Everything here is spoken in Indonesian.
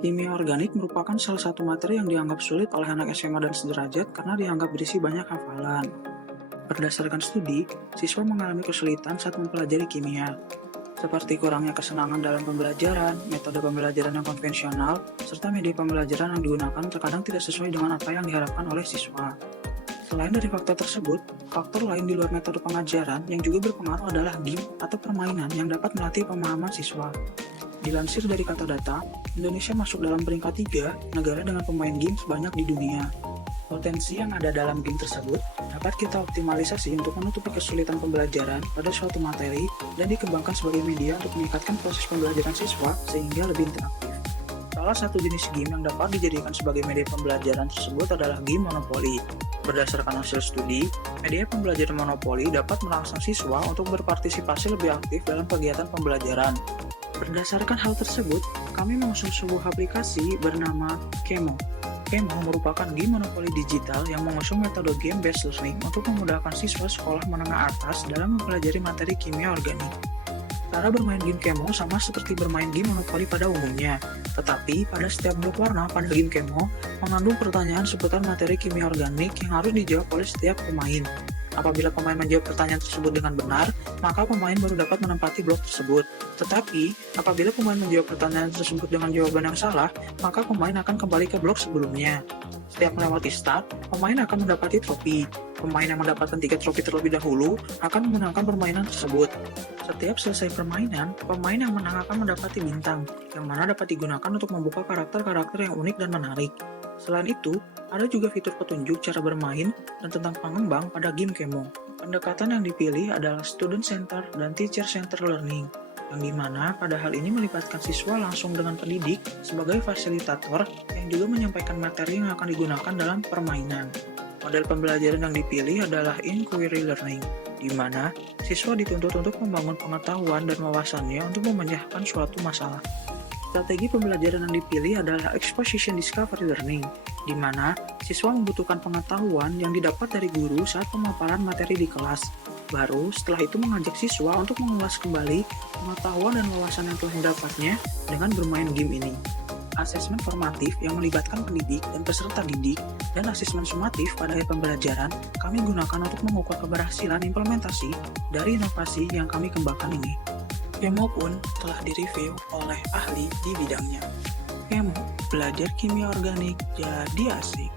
Kimia organik merupakan salah satu materi yang dianggap sulit oleh anak SMA dan sederajat karena dianggap berisi banyak hafalan. Berdasarkan studi, siswa mengalami kesulitan saat mempelajari kimia, seperti kurangnya kesenangan dalam pembelajaran, metode pembelajaran yang konvensional, serta media pembelajaran yang digunakan terkadang tidak sesuai dengan apa yang diharapkan oleh siswa. Selain dari faktor tersebut, faktor lain di luar metode pengajaran yang juga berpengaruh adalah game atau permainan yang dapat melatih pemahaman siswa. Dilansir dari kata data, Indonesia masuk dalam peringkat 3 negara dengan pemain game sebanyak di dunia. Potensi yang ada dalam game tersebut dapat kita optimalisasi untuk menutupi kesulitan pembelajaran pada suatu materi dan dikembangkan sebagai media untuk meningkatkan proses pembelajaran siswa sehingga lebih interaktif. Salah satu jenis game yang dapat dijadikan sebagai media pembelajaran tersebut adalah game monopoli. Berdasarkan hasil studi, media pembelajaran monopoli dapat merangsang siswa untuk berpartisipasi lebih aktif dalam kegiatan pembelajaran. Berdasarkan hal tersebut, kami mengusung sebuah aplikasi bernama Kemo. Kemo merupakan game monopoli digital yang mengusung metode game-based learning untuk memudahkan siswa sekolah menengah atas dalam mempelajari materi kimia organik. Cara bermain game Kemo sama seperti bermain game monopoli pada umumnya, tetapi pada setiap blok warna pada game Kemo mengandung pertanyaan seputar materi kimia organik yang harus dijawab oleh setiap pemain. Apabila pemain menjawab pertanyaan tersebut dengan benar, maka pemain baru dapat menempati blok tersebut. Tetapi, apabila pemain menjawab pertanyaan tersebut dengan jawaban yang salah, maka pemain akan kembali ke blok sebelumnya. Setiap melewati start, pemain akan mendapati trofi. Pemain yang mendapatkan 3 trofi terlebih dahulu akan memenangkan permainan tersebut. Setiap selesai permainan, pemain yang menang akan mendapati bintang, yang mana dapat digunakan untuk membuka karakter-karakter yang unik dan menarik. Selain itu, ada juga fitur petunjuk cara bermain dan tentang pengembang pada game Kemo. Pendekatan yang dipilih adalah Student Center dan Teacher Center Learning, yang dimana pada hal ini melibatkan siswa langsung dengan pendidik sebagai fasilitator yang juga menyampaikan materi yang akan digunakan dalam permainan. Model pembelajaran yang dipilih adalah Inquiry Learning, di mana siswa dituntut untuk membangun pengetahuan dan wawasannya untuk memecahkan suatu masalah. Strategi pembelajaran yang dipilih adalah Exposition Discovery Learning, di mana siswa membutuhkan pengetahuan yang didapat dari guru saat pemaparan materi di kelas. Baru setelah itu mengajak siswa untuk mengulas kembali pengetahuan dan wawasan yang telah didapatnya dengan bermain game ini. Asesmen formatif yang melibatkan pendidik dan peserta didik, dan asesmen sumatif pada akhir pembelajaran kami gunakan untuk mengukur keberhasilan implementasi dari inovasi yang kami kembangkan ini. Kemo pun telah direview oleh ahli di bidangnya. Kemo, belajar kimia organik jadi asik.